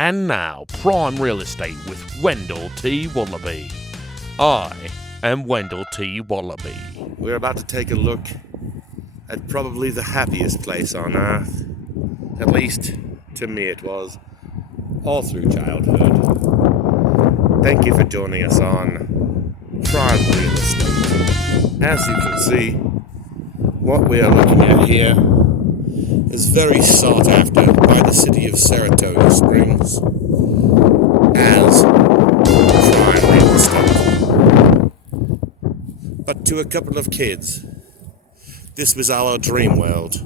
And now, prime real estate with WENDELL T. Wallaby. I am WENDELL T. Wallaby. We're about to take a look at probably the happiest place on earth. At least, to me it was, all through childhood. Thank you for joining us on Prime Real Estate. As you can see, what we are looking at here is very sought after by the city of Saratoga Springs as prime real estate. But to a couple of kids, this was our dream world.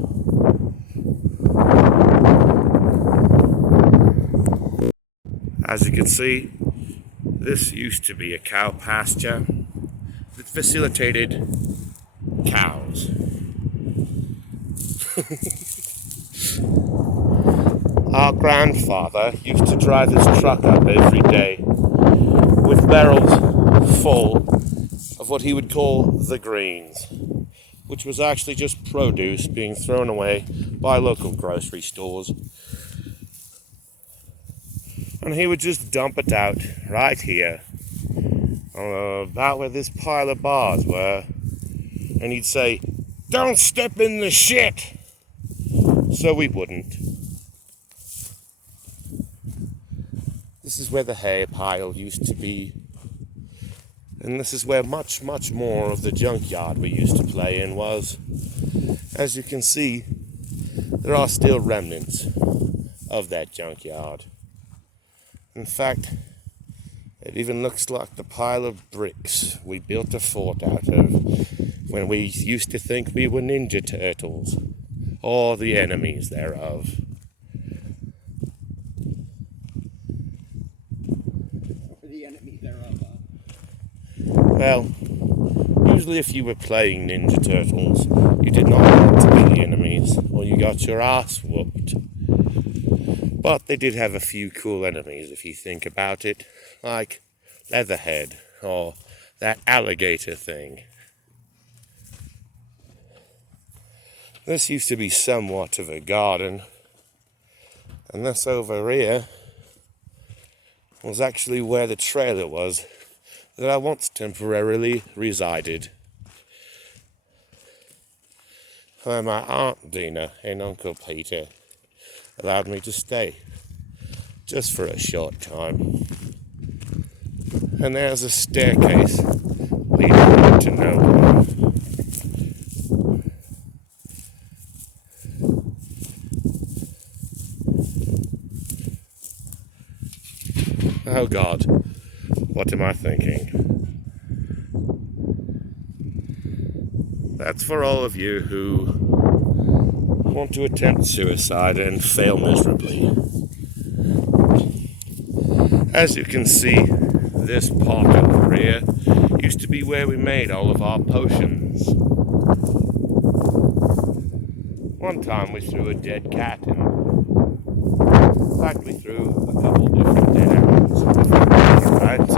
As you can see, this used to be a cow pasture that facilitated cows. Our grandfather used to drive his truck up every day with barrels full of what he would call the greens, which was actually just produce being thrown away by local grocery stores. And he would just dump it out right here, about where this pile of bars were. And he'd say, "Don't step in the shit!" So we wouldn't. This is where the hay pile used to be. And this is where much, much more of the junkyard we used to play in was. As you can see, there are still remnants of that junkyard. In fact, it even looks like the pile of bricks we built a fort out of when we used to think we were Ninja Turtles, or the enemies thereof. Well, usually if you were playing Ninja Turtles, you did not want to be the enemies, or you got your ass whooped. But they did have a few cool enemies if you think about it, like Leatherhead, or that alligator thing. This used to be somewhat of a garden, and this over here was actually where the trailer was that I once temporarily resided, where my Aunt Dina and Uncle Peter allowed me to stay, just for a short time. And there's a staircase leading to nowhere. Oh God, what am I thinking? That's for all of you who want to attempt suicide and fail miserably. As you can see, this pot over here used to be where we made all of our potions. One time we threw a dead cat in. In fact, we threw a couple different dead animals in the right?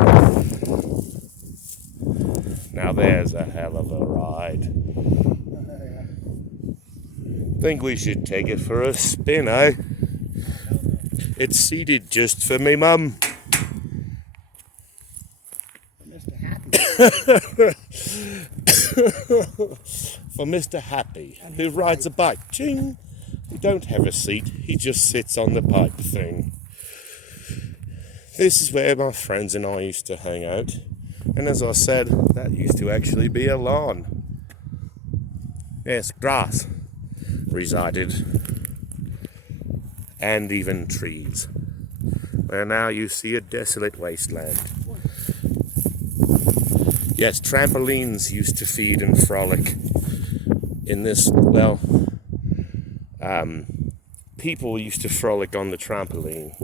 Now there's a hell of a ride. Think we should take it for a spin, eh? It's seated just for me mum. For Mr. Happy, who rides a bike. Ching! He don't have a seat, he just sits on the bike thing. This is where my friends and I used to hang out. And as I said, that used to actually be a lawn. Yes, grass resided. And even trees. Where now you see a desolate wasteland. Yes, trampolines used to feed and frolic in this, well, people used to frolic on the trampoline.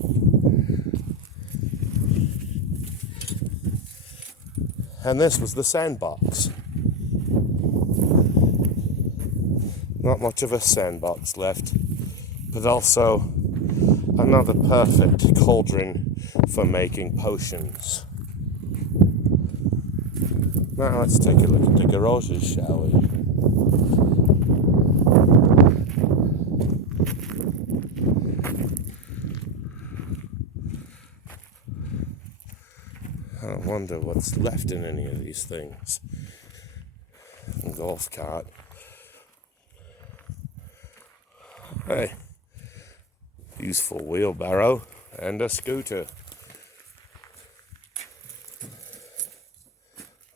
And this was the sandbox. Not much of a sandbox left, but also another perfect cauldron for making potions. Now let's take a look at the garages, shall we? I wonder what's left in any of these things. A golf cart. Hey, useful wheelbarrow and a scooter.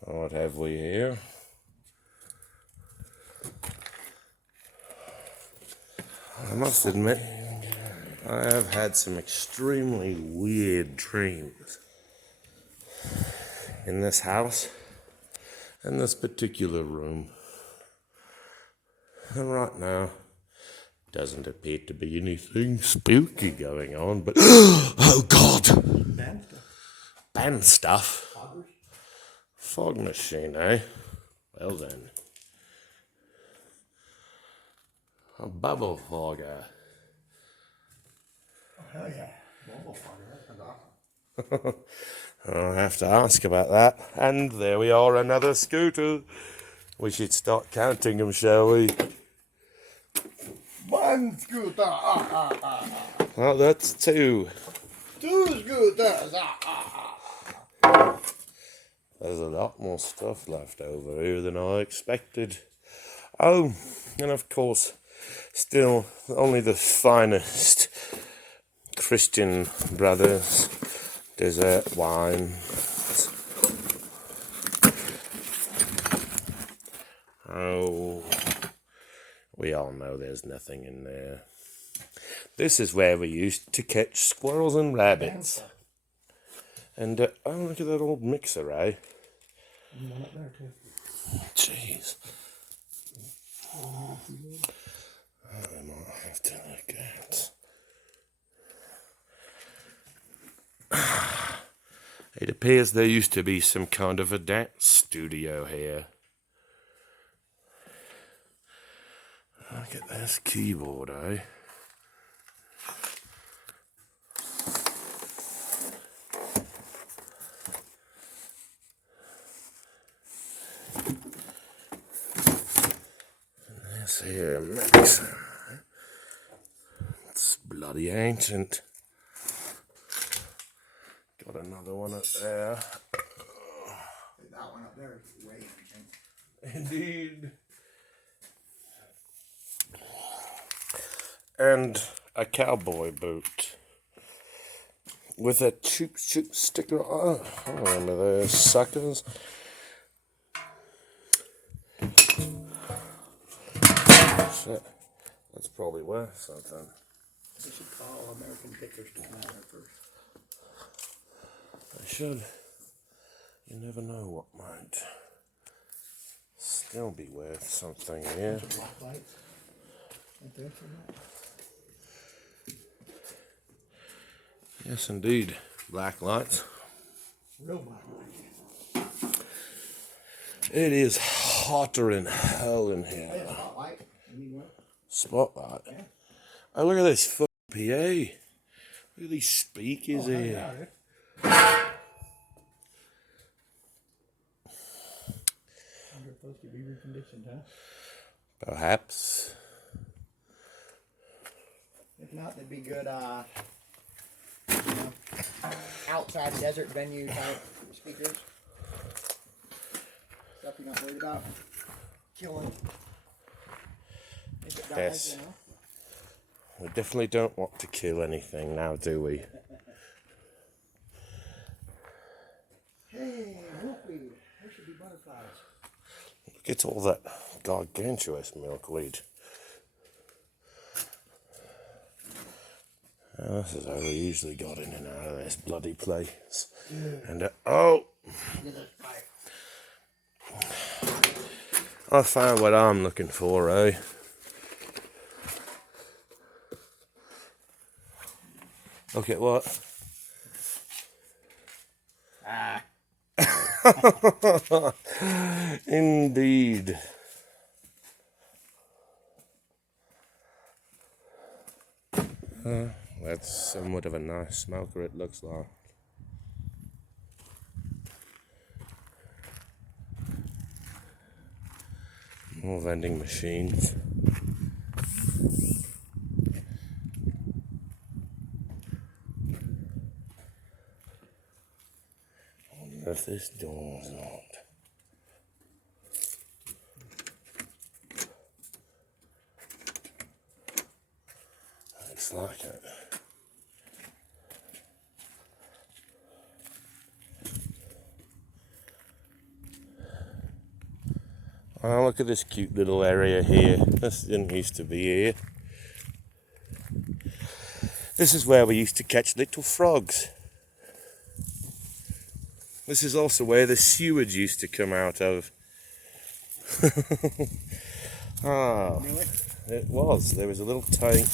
What have we here? I must admit, I have had some extremely weird dreams in this house, in this particular room. And right now, doesn't appear to be anything spooky going on, but oh God! Band stuff. Fog machine, eh? Well then. A bubble fogger. Oh, hell yeah. Bubble fogger. That's awesome. I'll have to ask about that. And there we are, another scooter. We should start counting them, shall we? One scooter. Well, that's two. Two scooters. There's a lot more stuff left over here than I expected. Oh, and of course, still only the finest Christian Brothers dessert wine. Oh, we all know there's nothing in there. This is where we used to catch squirrels and rabbits. And, oh, look at that old mixer, eh? And one up there, too. Jeez. I might have to look at. It appears there used to be some kind of a dance studio here. Look at this keyboard, eh? This here mixer. It's bloody ancient. Got another one up there. That one up there is way ancient. Indeed. And a cowboy boot with a choop choop sticker. Oh, I remember those suckers. Shit, that's probably worth something. We should call American Pickers to come out here first. I should. You never know what might still be worth something here. Black lights. Right there for that. Yes, indeed. Black lights. Real black lights. It is hotter than hell in Hey, here. a spotlight. You need one? Spotlight. Yeah. Oh, look at this fucking PA. Look at these speakers here. Yeah, I wonder if those could be reconditioned, huh? Perhaps. If not, they'd be good, you know, outside desert venue type speakers. Stuff you're not worried about killing if it dies, Yes. you know. We definitely don't want to kill anything now, do we? Hey, milkweed. There should be butterflies. Look at all that gargantuous milkweed. This is how we usually got in and out of this bloody place. And oh! I found what I'm looking for, eh? Look at what? Ah. Indeed. That's somewhat of a nice smoker, it looks like. More vending machines. if this door's locked. Looks like it. Oh, look at this cute little area here. This didn't used to be here. This is where we used to catch little frogs. This is also where the sewage used to come out of. Ah, it was. There was a little tank.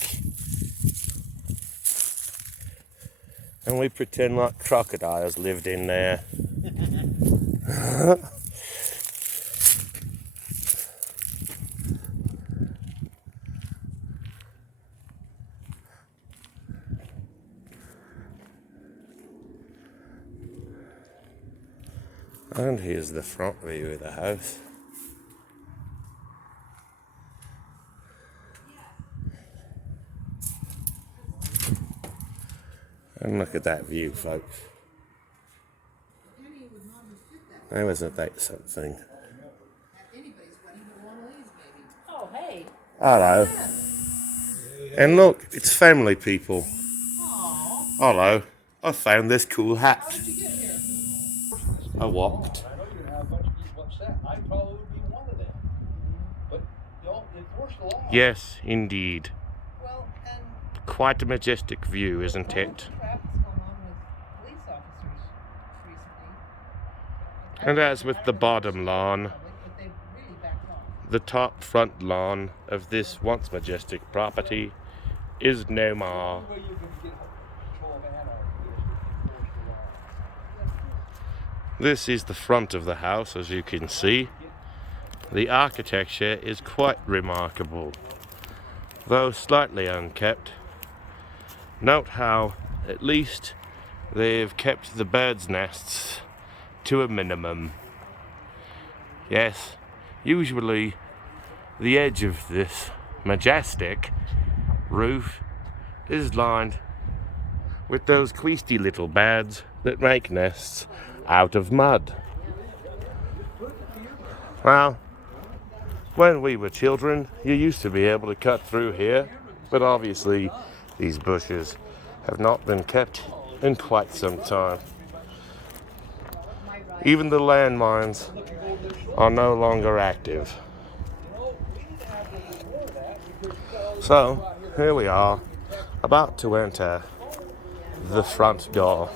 And we pretend like crocodiles lived in there. And here's the front view of the house. And look at that view, folks. Now isn't that something? Oh, hey. Hello. And look, it's family people. Aww. Hello. I found this cool hat. How did you get here? I walked. I know you're gonna have a bunch of people upset. I probably would be one of them. But don't enforce the law. Yes, indeed. Well, and Quite a majestic view, isn't it? crap is going on with police officers recently. And as with the bottom lawn, But they've really backed off. the top front lawn of this once majestic property is no more. The only way you can get control of anarchy is to enforce the law. This is the front of the house, as you can see. The architecture is quite remarkable, though slightly unkept. Note how, at least, they've kept the birds' nests to a minimum. Yes, usually the edge of this majestic roof is lined with those queasy little birds that make nests out of mud. Well, when we were children, you used to be able to cut through here, but obviously these bushes have not been kept in quite some time. Even the landmines are no longer active. So, here we are, about to enter the front door.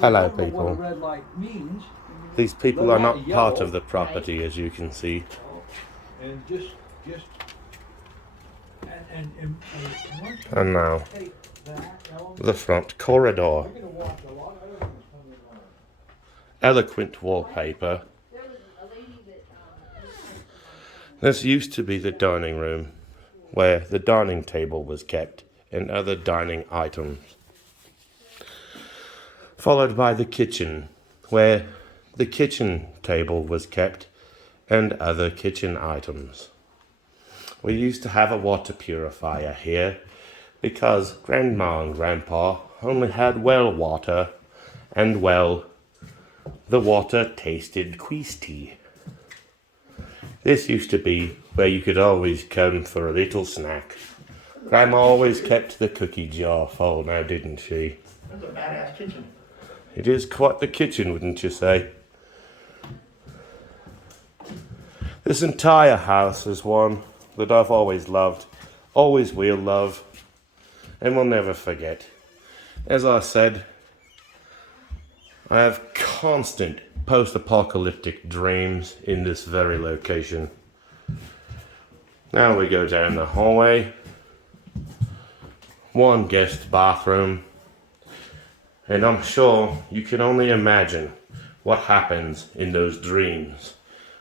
Hello, people. What a red light means, These people are not part of the property, as you can see. and just and once you And now, take that element, the front corridor. you're gonna watch a lot of other things coming along. Eloquent wallpaper. This used to be the dining room, where the dining table was kept and other dining items. Followed by the kitchen, where the kitchen table was kept and other kitchen items. We used to have a water purifier here because Grandma and Grandpa only had well water, and well, the water tasted queasy. This used to be where you could always come for a little snack. Grandma always kept the cookie jar full now, didn't she? That's a badass kitchen. It is quite the kitchen, wouldn't you say? This entire house is one that I've always loved, always will love, and will never forget. As I said, I have constant post-apocalyptic dreams in this very location. Now we go down the hallway. One guest bathroom. And I'm sure you can only imagine what happens in those dreams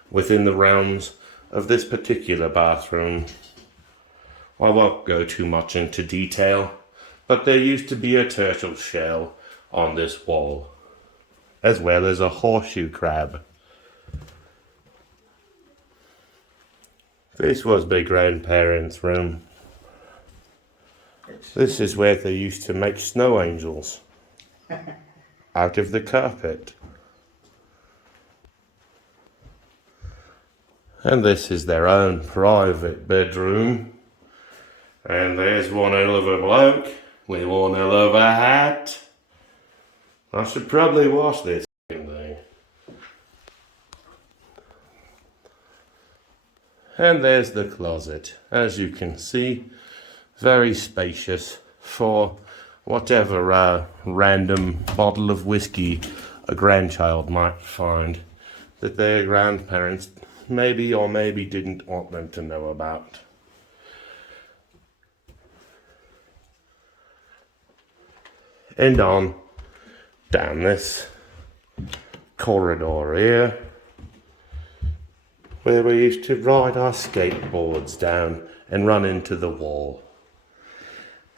within the realms of this particular bathroom. I won't go too much into detail, but there used to be a turtle shell on this wall, as well as a horseshoe crab. This was my grandparents' room. This is where they used to make snow angels. out of the carpet. And this is their own private bedroom. And there's one hell of a bloke with one hell of a hat. I should probably wash this thing. And there's the closet. As you can see, very spacious for whatever random bottle of whiskey a grandchild might find that their grandparents maybe or maybe didn't want them to know about. And on down this corridor here, where we used to ride our skateboards down and run into the wall.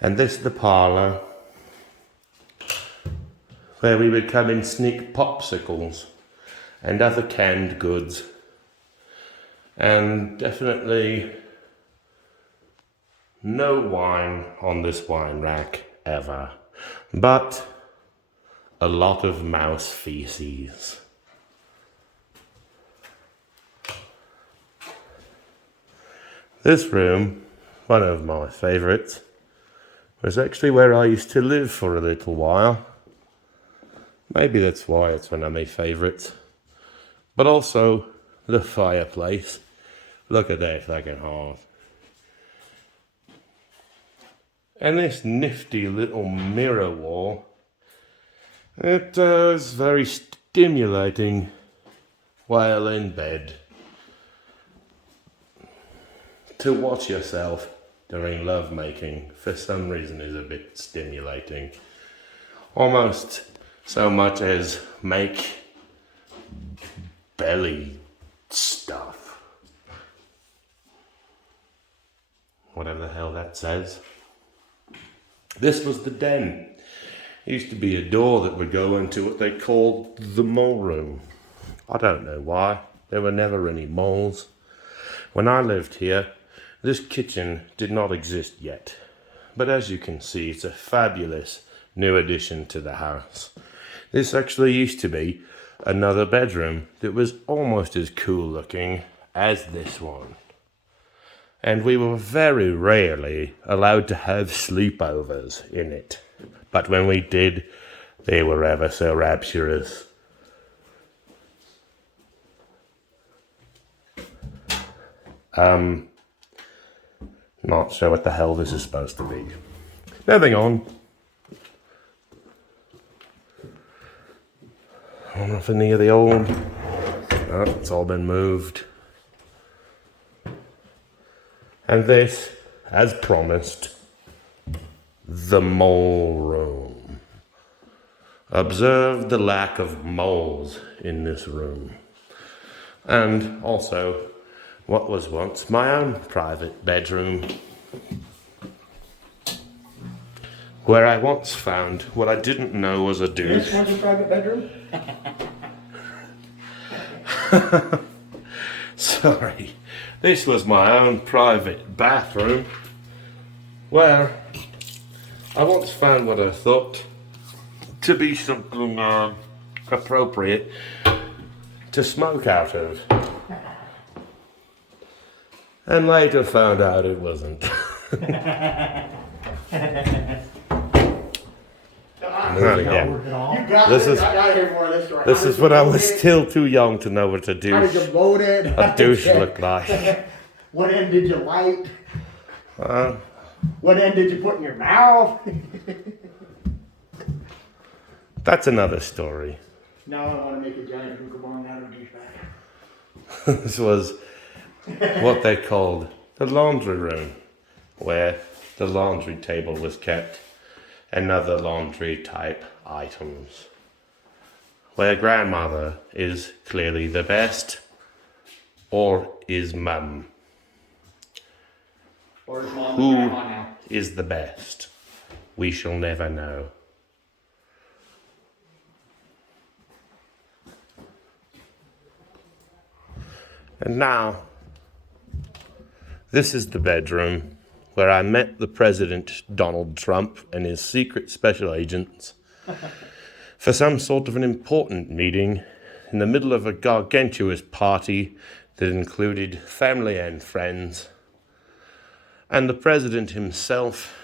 And this the parlour, where we would come and sneak popsicles and other canned goods. And definitely no wine on this wine rack ever, but a lot of mouse feces. This room, one of my favourites, was actually where I used to live for a little while. Maybe that's why it's one of my favourites. But also the fireplace. Look at that fucking hearth. And this nifty little mirror wall. It is very stimulating while in bed. To watch yourself during lovemaking for some reason is a bit stimulating. Almost so much as make belly stuff. Whatever the hell that says. This was the den. There used to be a door that would go into what they called the mole room. I don't know why. There were never any moles. When I lived here, this kitchen did not exist yet. But as you can see, it's a fabulous new addition to the house. This actually used to be another bedroom that was almost as cool looking as this one. And we were very rarely allowed to have sleepovers in it. But when we did, they were ever so rapturous. Not sure what the hell this is supposed to be. Moving on. I don't know if any of the old... Oh, it's all been moved. And this, as promised, the mole room. Observe the lack of moles in this room. And also, what was once my own private bedroom, where I once found what I didn't know was a douche. This was your private bedroom? Sorry. This was my own private bathroom, where I once found what I thought to be something appropriate to smoke out of. And later found out it wasn't. This is when I was still too young to know what a How did you douche, load it? a douche looked like. What end did you light? What end did you put in your mouth? That's another story. Now I want to make a giant hookah out of a douchebag. This was what they called the laundry room, where the laundry table was kept and other laundry type items. Where grandmother is clearly the best, or is mum? Or is mom Who and grandma now? is the best? We shall never know. And now, this is the bedroom where I met the President Donald Trump and his secret special agents for some sort of an important meeting in the middle of a gargantuous party that included family and friends. And the president himself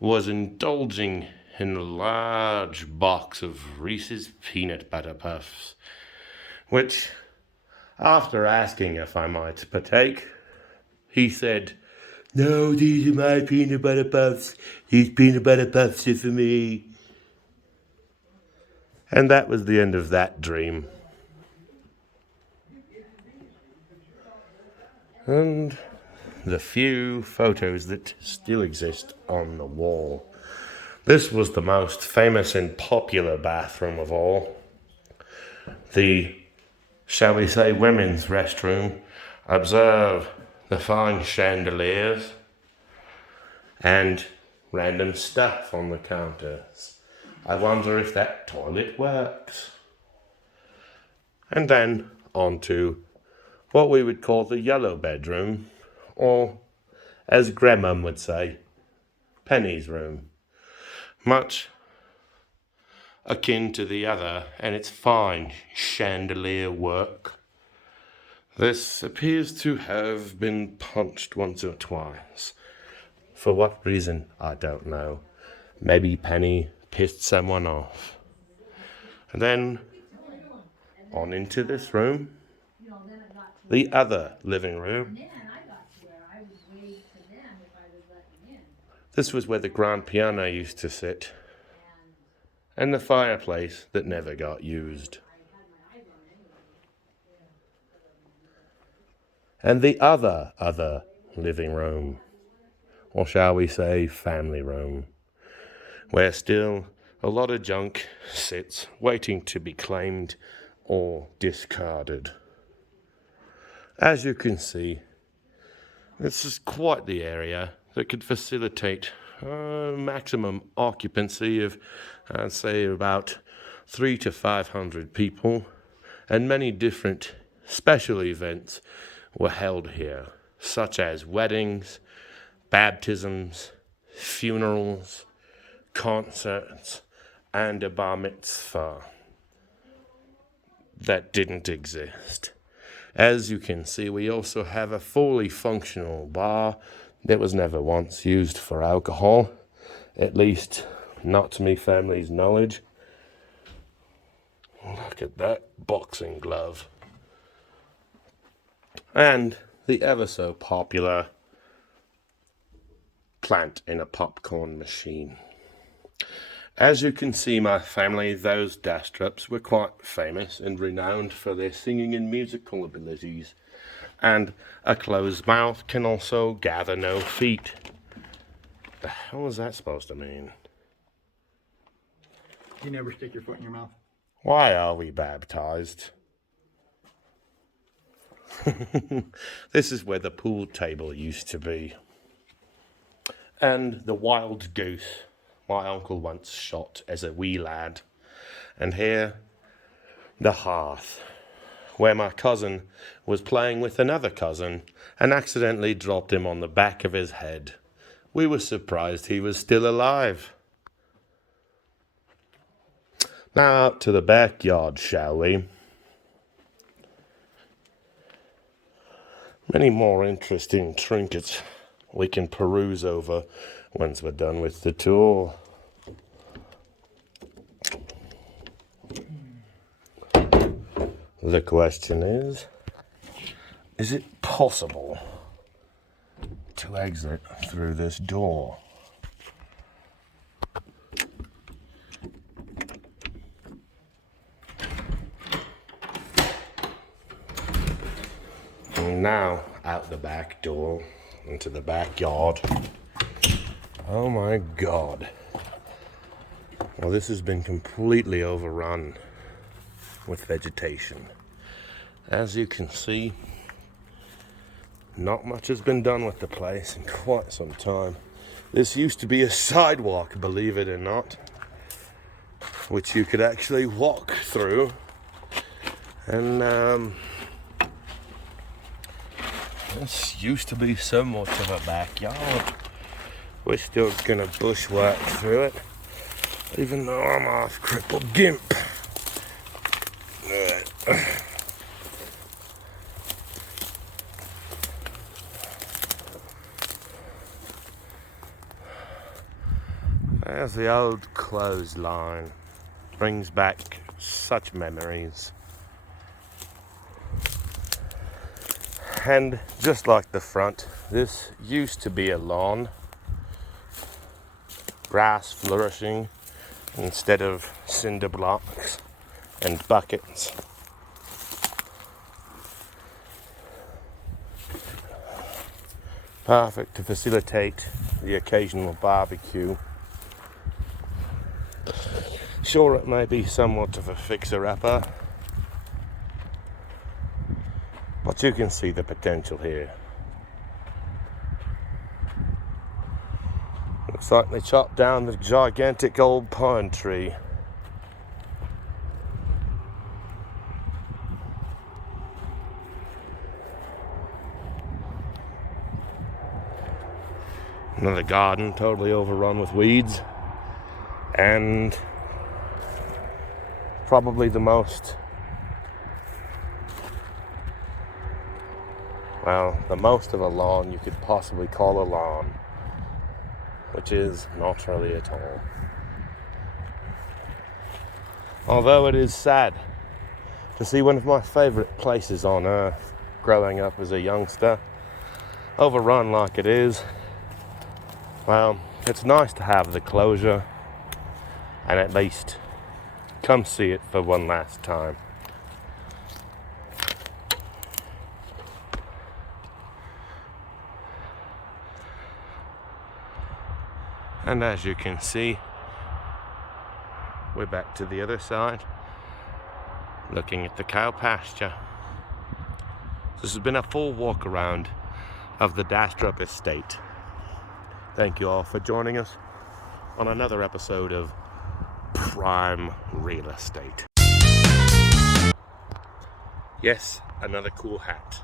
was indulging in a large box of Reese's Peanut Butter Puffs, which, after asking if I might partake, he said, "No, these are my peanut butter puffs. These peanut butter puffs are for me." And that was the end of that dream. And the few photos that still exist on the wall. This was the most famous and popular bathroom of all. The, shall we say, women's restroom. Observe the fine chandeliers and random stuff on the counters. I wonder if that toilet works. And then on to what we would call the yellow bedroom, or as Gramma would say, Penny's room. Much akin to the other and its fine chandelier work. This appears to have been punched once or twice. For what reason, I don't know. Maybe Penny pissed someone off. And then on into this room, the other living room. This was where the grand piano used to sit, and the fireplace that never got used. And the other living room, or shall we say family room, where still a lot of junk sits waiting to be claimed or discarded. As you can see, this is quite the area that could facilitate maximum occupancy of, I'd say, about 300 to 500 people, and many different special events were held here, such as weddings, baptisms, funerals, concerts, and a bar mitzvah that didn't exist. As you can see, we also have a fully functional bar that was never once used for alcohol, at least not to me family's knowledge. Look at that boxing glove. And the ever so popular plant in a popcorn machine. As you can see, my family, those Dastrups were quite famous and renowned for their singing and musical abilities. And a closed mouth can also gather no feet. The hell is that supposed to mean? You never stick your foot in your mouth. Why are we baptized? This is where the pool table used to be. And the wild goose my uncle once shot as a wee lad. And here, the hearth, where my cousin was playing with another cousin and accidentally dropped him on the back of his head. We were surprised he was still alive. Now out to the backyard, shall we? Many more interesting trinkets we can peruse over once we're done with the tour. The question is it possible to exit through this door? And now out the back door into the backyard. Oh my God. Well, this has been completely overrun with vegetation. As you can see, not much has been done with the place in quite some time. This used to be a sidewalk, believe it or not, which you could actually walk through. And this used to be somewhat of a backyard. We're still gonna bushwhack through it. Even though I'm half crippled gimp. There's the old clothesline. Brings back such memories. And just like the front, this used to be a lawn. Grass flourishing instead of cinder blocks and buckets. Perfect to facilitate the occasional barbecue. Sure, it may be somewhat of a fixer-upper, but you can see the potential here. Looks like they chopped down the gigantic old pine tree. Another garden totally overrun with weeds, and probably the most, well, the most of a lawn you could possibly call a lawn, which is not really at all. Although it is sad to see one of my favorite places on earth, growing up as a youngster, overrun like it is. Well, it's nice to have the closure and at least come see it for one last time. And as you can see, we're back to the other side, looking at the cow pasture. This has been a full walk around of the Dastrup estate. Thank you all for joining us on another episode of Prime Real Estate. Yes, another cool hat.